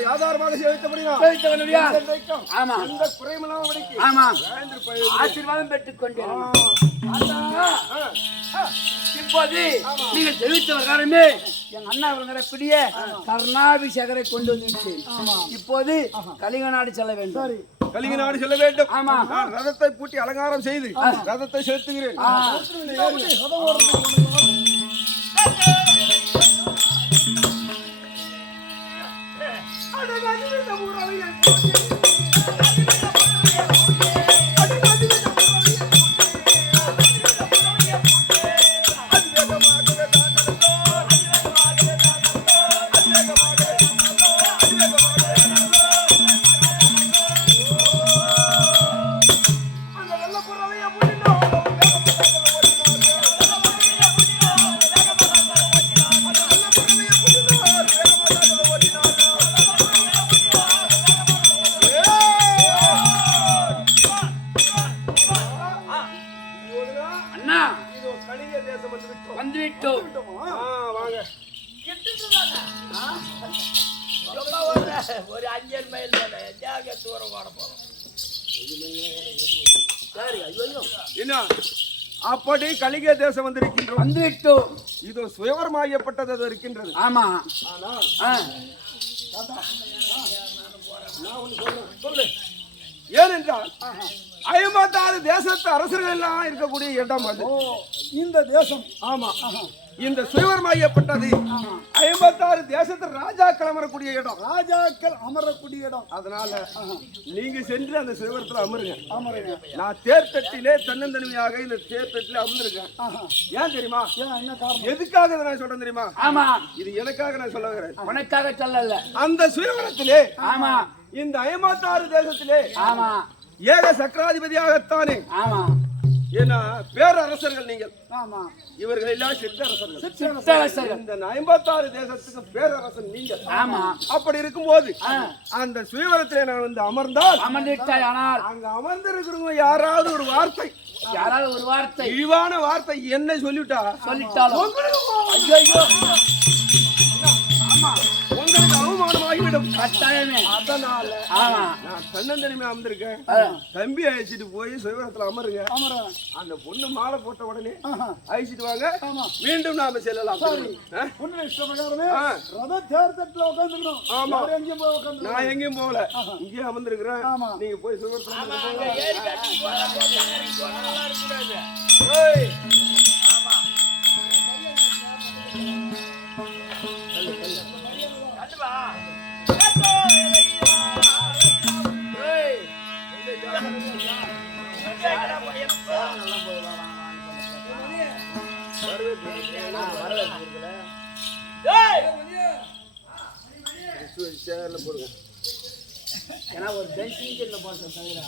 நாமத்தை ஆதாரமாக சேவித்தபடியா ஆமா இந்த குறைமலாம் ஆமா ஆசீர்வாதம் பெற்றுக் கொண்டேன். இப்போது நீங்கள் தெரிவித்தவர் காரணமே எங்க அண்ணா பிடிய கர்ணாபிஷேகரை கொண்டு வந்துவிட்டேன். இப்போது கலிங்க நாடு செல்ல வேண்டும். கலிங்க நாடு செல்ல வேண்டும். ஆமா ரதத்தை பூட்டி அலங்காரம் செய்து ரதத்தை செலுத்துகிறேன். ஒரு 5 மைல் தூரம் ஓட போறோம். என்ன அப்படி கலிங்க தேசம் வந்திருக்கின்றோம். வந்துவிட்டோம். இது சுயவரமாகப்பட்டது இருக்கின்றது. ஆமா சொல்லு. ஏனென்றால் 56 தேசத்து அரசர்கள் எல்லாம் இருக்கக்கூடிய இடம் அது இந்த தேசம். ஆமா இந்த சுயவரமாகப்பட்டது 56 தேசத்து ராஜாக்கள் அமரக்கூடிய இடம். ராஜாக்கள் அமரக்கூடிய இடம். அதனால நீங்க சென்று அந்த சுயவரத்துல அமருங்க. அமருங்க. நான் தேர்தட்டிலே தன்னந்தனிமையாக இந்த தேர்தட்டிலே அமர்ந்திருக்கேன். ஏன் தெரியுமா? என்ன காரணம்? எதுக்காக நான் சொல்றேன் தெரியுமா? ஆமா இது எனக்காக நான் சொல்லுகிறேன். உனக்காக சொல்லல. அந்த சுயவரத்திலே ஆமா இந்த 56 தேசத்திலே ஆமா ஏக சக்கராதிபதியாகத்தானே. ஆமா ஏன்னா பேரரசர்கள் நீங்கள். ஆமா இவர்கள் எல்லாம் சிற்றரசர்கள். இந்த 56 தேசத்துக்கு பேரரசன் நீங்கள். ஆமா அப்படி இருக்கும்போது அந்த சுயவரத்திலே நான் வந்து அமர்ந்தால் அமர்ந்திட்டாய். ஆனால் அங்க அமர்ந்திருக்கிறவங்க யாராவது ஒரு வார்த்தை இழிவான வார்த்தை என்ன சொல்லிட்டாலும் உங்களுக்கு அவமானமாகிவிடும். கட்டாயமே. அதனால நான் தன்னந்தனிமே அமர்ந்திருக்கேன். தம்பி அழைச்சிட்டு போய் சுயவரத்துல அமருங்க. அந்த பொண்ணு மாலை போட்ட உடனே அழைச்சிட்டு வாங்க. மீண்டும் நாம செல்லலாம். நான் எங்கேயும் போகல, இங்கேயே அமர்ந்திருக்கிறேன். நீங்க போய் சுயவரத்துல போடுங்க. ஏன்னா ஒரு பெஞ்ச் போடுங்க.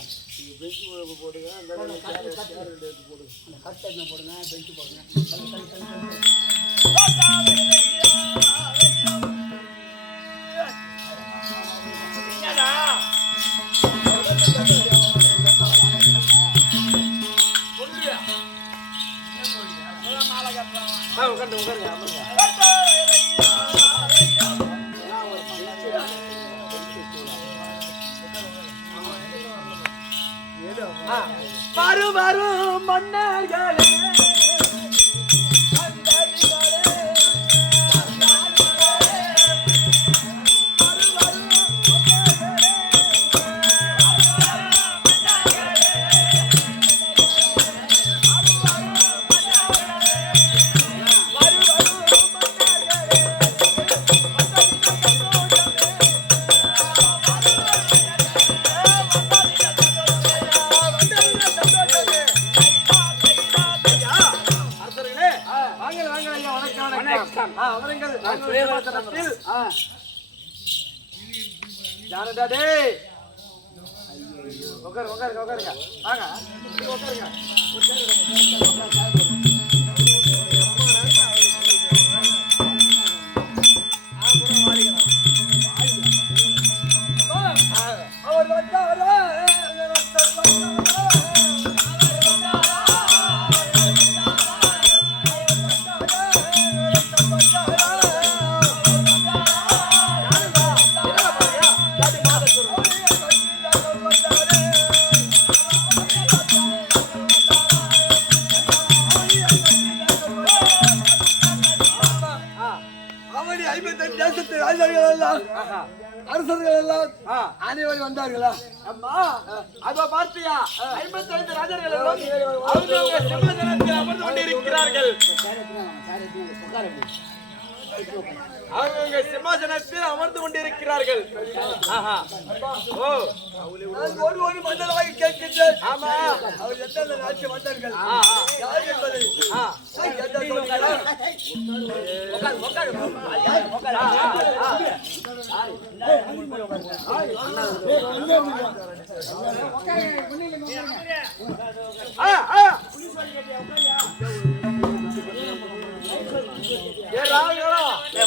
போடுங்க அந்த போடுங்க பெஞ்ச் போடுங்க. வரும் மன்னர்களே அரசர்கள் எல்லாம் அனைவரும் வந்தார்களா? அம்மா அதோ பார்த்தியா 55 ராஜர்கள் அவங்க சிம்மாசனத்தில் அமர்ந்து கொண்டிருக்கிறார்கள். அவங்க சிம்மாசனத்தில் அமர்ந்து கொண்டிருக்கிறார்கள். ஓ ஒரு மண்டலமாக கேட்கின்றேன். ஆமா அவர் எத்தனை ராஜ்யம் வந்தார்கள் யார் என்பதை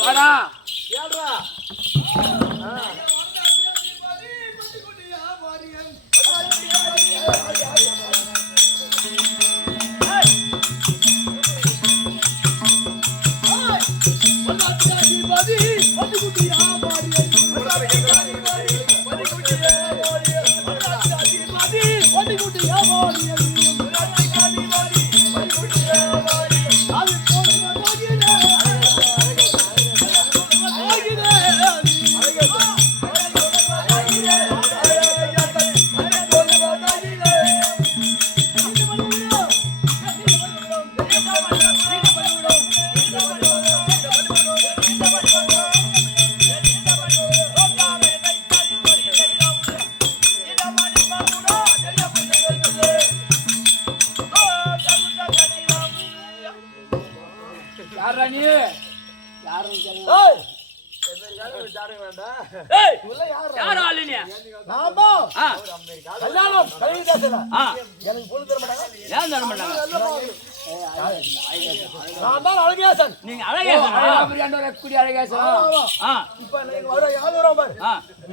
வாடா ஏழ்ரா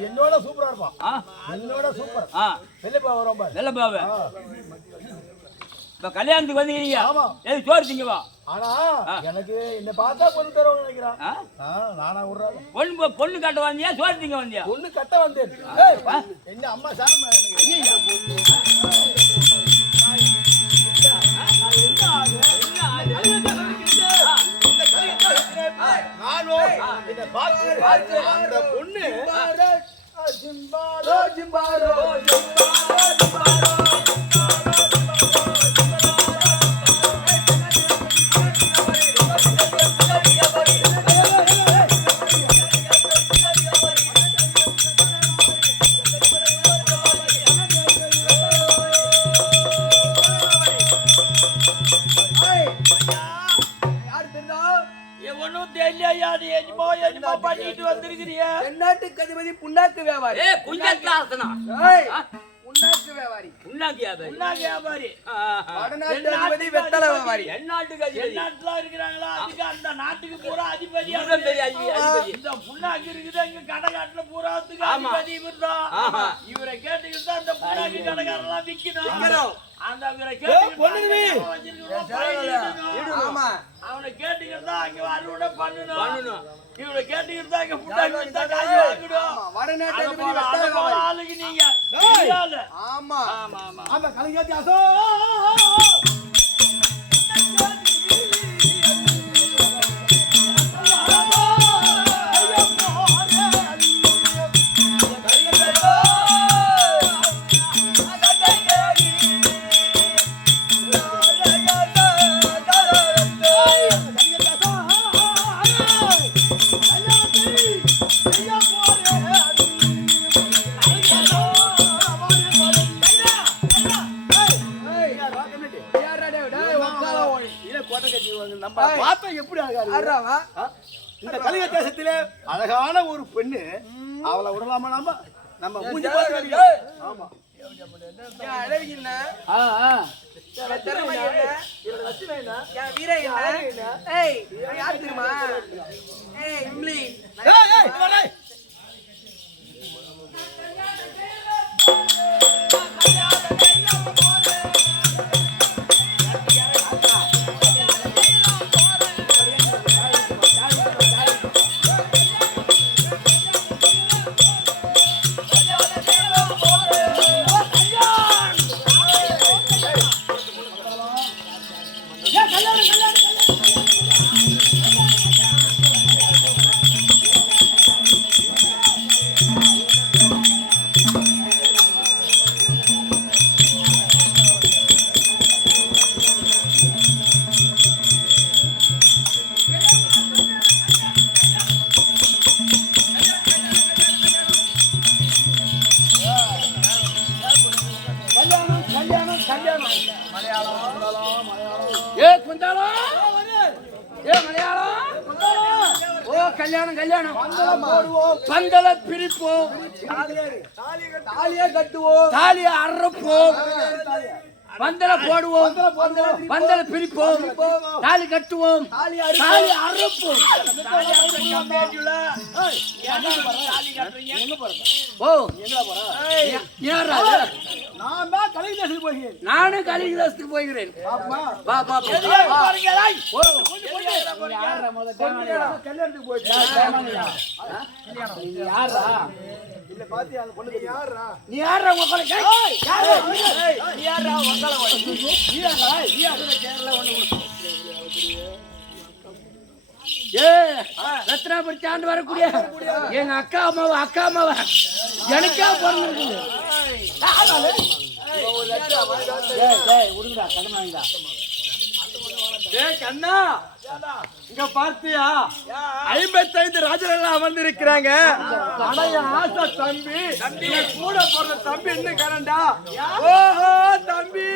என்னோட சூப்பரா இருப்பான். என்னோட சூப்பர் வெள்ளப்பா வரும் பாரு. வெள்ளப்பாவே இப்ப கல்யாணத்துக்கு வந்தீங்க எது சோறு திங்கவா? ஆனா எனக்கு என்ன பார்த்தா பொண்ணு தருவாங்க நினைக்கிறான். நானா விடுறேன். பொண்ணு கட்ட வந்தியா சோறு திங்க வந்தியா? பொண்ணு கட்ட வந்தேன். என்ன அம்மா சாமி அந்த பொண்ணு ஜிம்பாரோ ஜிம்பாரோ பண்ணிட்டு வந்திருக்கிறியா? தென்னாட்டுக்கு அதிபதி புண்ணாக்கு வியாபாரி. புண்ணாக்கு வியாபாரி. புண்ணாக்கு வியாபாரி. வடநாட்டு அதிபதி வெத்தலை வியாபாரி. எந்நாட்டுக்கு அதிபதி. எந்நாட்டுல இருக்கிறாங்களா அதுக்கு அந்த நாட்டுக்கு பூரா அதிபதி. இந்த புண்ணாக்கு இருக்குது அங்க கடைக்காட்டுல பூராத்துக்கு அதிபதி இவர்தான். இவரை கேட்டுக்கிட்டு அந்த புண்ணாக்கு கடைக்காரெல்லாம் விக்கணும். அந்த இவரை கேட்டு அவனை கேட்டுக்கிட்டு அங்க அறுவடை பண்ணணும். இவனை கேட்டுக்கிட்டு அங்க புண்ணாக்கு வித்தா காசு வாங்கிடும். வடநாட்டு ஆளுக்கு நீங்க ஆமா ஆமா ஆமா ஆமா கலைஞர் அசோ இந்த கலிங்க தேசத்திலே அழகான ஒரு பெண்ணு அவளை விடலாமா? நம்ம மூஞ்சி பார்த்து ஆமா அழகு என்ன திறமை என்ன லட்சணம் என்ன வீரம் என்ன ஏய் யார் தெரியுமா? ஏய் இம்லி கல்யாணம் ஏ குந்தாலம் ஏ மலையாளம் ஓ கல்யாணம் கல்யாணம் பந்தல பிரிப்போம் தாலியே கட்டுவோம் தாலியை அறுப்போம் பந்தல போடுவோம் பந்தல பிரிப்போம் தாலி கட்டுவோம் தாலி அறுப்போம் ஓ யாரா நான் தான் கலிங்க தேசத்துக்கு போகிறேன் நானும் கலிங்க தேசத்துக்கு போகிறேன் வா வா கல்யாணத்துக்கு போயிட்டு யாரா இல்ல பாத்தி அந்த பொண்ணுக்கு யாரா நீ யாரா உங்களை நீ யாரா வங்காள ஏ ரத்னாபுரி தாண்டு வரக்கூடிய எங்க அக்கா அம்மாவா எனக்கா பிறந்திருக்குது கண்ணா இங்க பார்த்தியா 55 ராஜர்கள் அமர்ந்திருக்கிறாங்க. ஆனா என் ஆசை தம்பி கூட போற தம்பி என்ன காரண்டா ஓஹோ தம்பி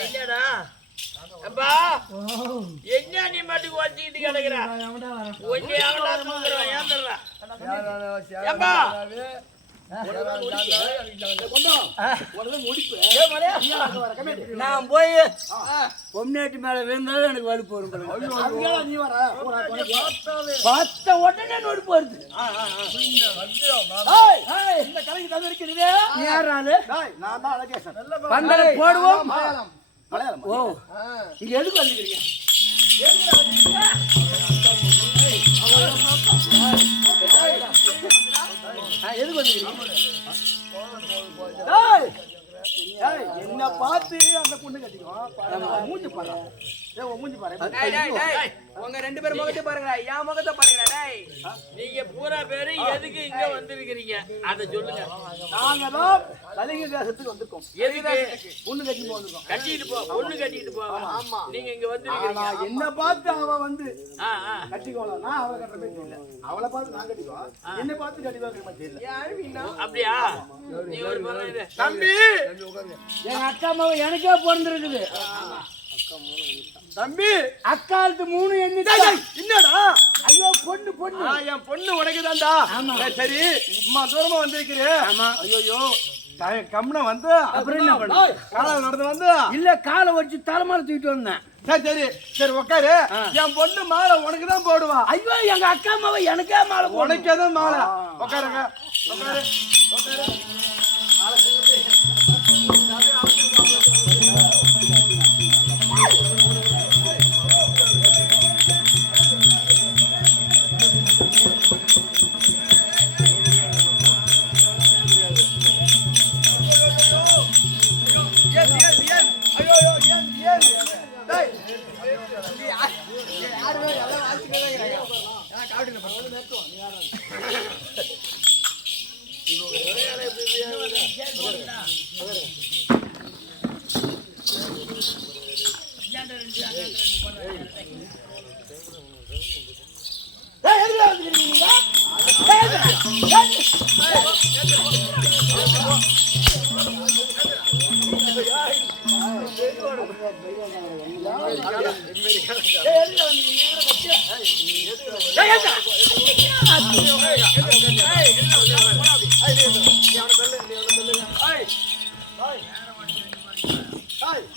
என்னடா அப்பா என்ன நீ மட்டும் வச்சிட்டு கிடக்குற ஒண்ணே அவனா தூங்குறான் ஏந்தறா அப்பா நான் போய் பொம்னாட்டி மேல விழுந்தாலும் எனக்கு வலுப்பு வரும் நீ வர பார்த்த உடனே நொடுப்பு வருது இந்த கலைக்கு தான் இருக்கிறது யாராலு நான் தான் அழகேசன் பந்தலை போடுவோம் மலையாளம் ஓ இங்க எதுக்கு வந்துக்கிறீங்க எதுக்கு வந்துக்கிறீங்க என்ன பார்த்து அந்த பொண்ணு கட்டிக்கும் மூஞ்சி பாரு மூஞ்சி பாரு உங்க ரெண்டு பேரும் முகத்தை பாருங்க என் முகத்தை பாருங்க நீங்க பூரா பேரு எதுக்கு இங்க வந்திருக்கிறீங்க அத சொல்லுங்க நாங்க தான் கலிங்க தேசத்துக்கு வந்திருக்கோம் எதுக்கு பொண்ணு கட்டி வந்திருக்கோம் கட்டிட்டு போ பொண்ணு கட்டிட்டு போ ஆமா நீங்க இங்க வந்திருக்கீங்க என்ன பார்த்து அவ வந்து கட்டிக்கோலாம் நான் அவளை கட்டுற மாதிரி தெரியல அவளை பார்த்து நான் கட்டிக்குவா என்ன பார்த்து கட்டிக்குவா தெரியல அப்படியா நீ ஒரு பரவாயில்லை தம்பி என் அக்கா அம்மாவை எனக்கே பிறந்திருக்குது தம்பி அக்காலத்து 3 எண்ணி என்னடா ஐயோ பொண்ணு பொண்ணு என் பொண்ணு உனக்கு தான்டா சரி அம்மா தூரமா வந்திருக்கிறேன் ஐயோ கம்முன வந்து அப்புறம் என்ன பண்ண காலை நடந்து வந்து இல்ல காலை வச்சு தலைமால தூக்கிட்டு வந்தேன் சரி சரி சரி உட்காரு என் பொண்ணு மாலை உனக்கு தான் போடுவா ஐயோ எங்க அக்கா அம்மாவை எனக்கே மாலை உனக்கே தான் மாலை உட்காருங்க உட்காரு உட்காரு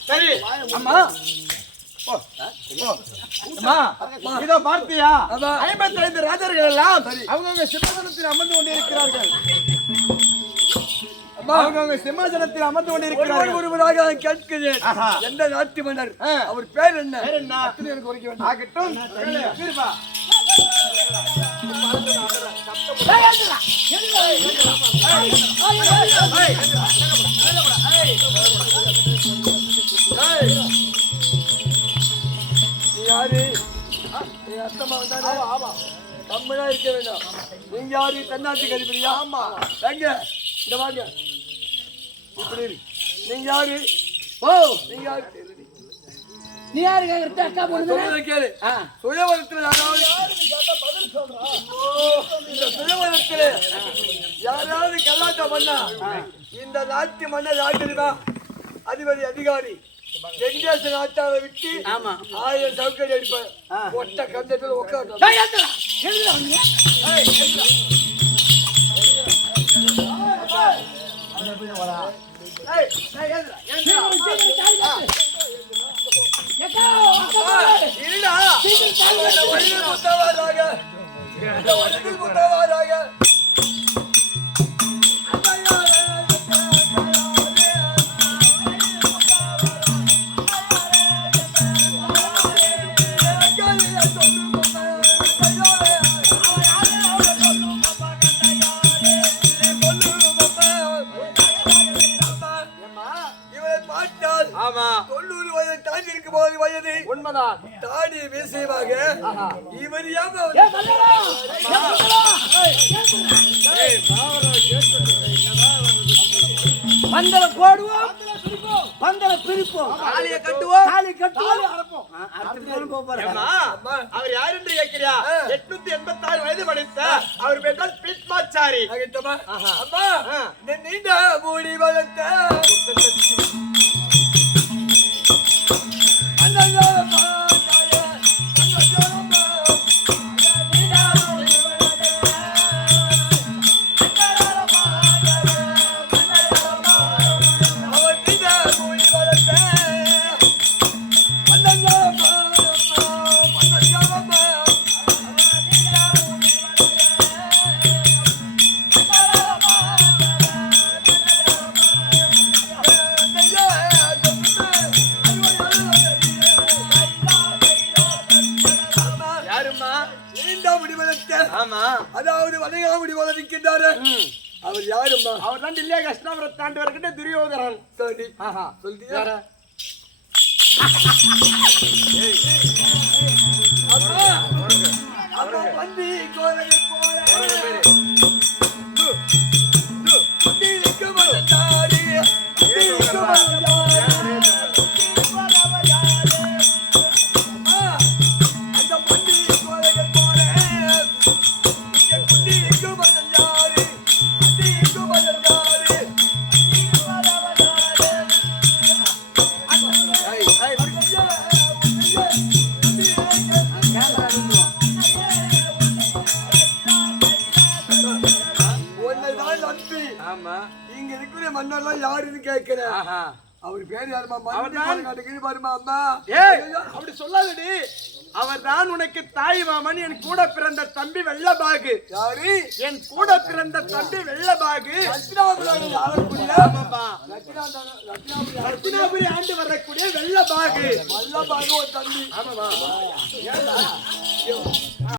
சரி அம்மா இதோ பார்த்தியா 55 ராஜர்கள் எல்லாம் அவங்கவுங்க சிம்மாசனத்தில் அமர்ந்து கொண்டிருக்கிறார்கள். அவங்கவுங்க சிம்மாசனத்தில் அமர்ந்து கொண்டிருக்கிறார்கள். ஒருவராக கேட்கிறேன். எந்த நாட்டு மன்னர்? அவர் பேர் என்ன? எனக்கு உரைக்க வேண்டும். ஆகட்டும். இருப்பா. யாரு? அர்த்தமா வந்தானே? கம்மனா இருக்க வேண்டாம். நீங்க யாரு? தென்னாட்டுக்கு அதிபதியா? ஆமா. எங்க இந்த வாங்க. இப்படி நீங்க யாரு? ஓ நீங்க யாரு? நீ யாரு கேக்குறது? அக்கா பொண்ணு கேளு. சுயவரத்துல இந்த சுயவரத்துல யாராவது கல்லாட்டம் பண்ணா இந்த நாட்டு மன்னர் யாருன்னா அதிபதி அதிகாரி வெங்கடேச நாட்டாவை விட்டு 1000 சவுக்கடி அடிப்பார். ஒட்ட கந்தத்துல உட்காந்து உண்மைதான். தாடி வீசியமாக இவர் பந்தல போடுவோம், பந்தல பிரிப்போம், தாலியை கட்டுவோம், தாலி கட்டுவோம், அறுப்போம். அவர் யார் என்று கேட்கிறியா? 886 வயது படைத்த அவர் பெற்றால் பிட்மாச்சாரி. அம்மா நீண்ட மூடி வளர்த்த அதாவது வளையாமுடி வளர்க்கின்றாரு. அவர் யாருமா? அவர் தான் இல்லையா கஷ்டாபுரத்தை தாண்டி வரக்கிட்ட துரியோதரன். சரி சொல்லியா? அப்பா வந்து கோலகை போல இங்க இருக்கிற மன்னர்லாம் யாருன்னு கேட்கிறேன். அவர் பேர் யாருமா? பாருமா அம்மா. அப்படி சொல்லாதடி. அவர் தான் உனக்கு தாய் மாமன். என் கூட பிறந்த தம்பி வெள்ளபாகு. யாரு? என் கூட பிறந்த தம்பி வெள்ளபாகு. ரத்தினாபுரி ஆண்டு வரக்கூடிய வெள்ளபாகு. வெள்ளபாகு ஒரு தம்பி. ஆமாமா.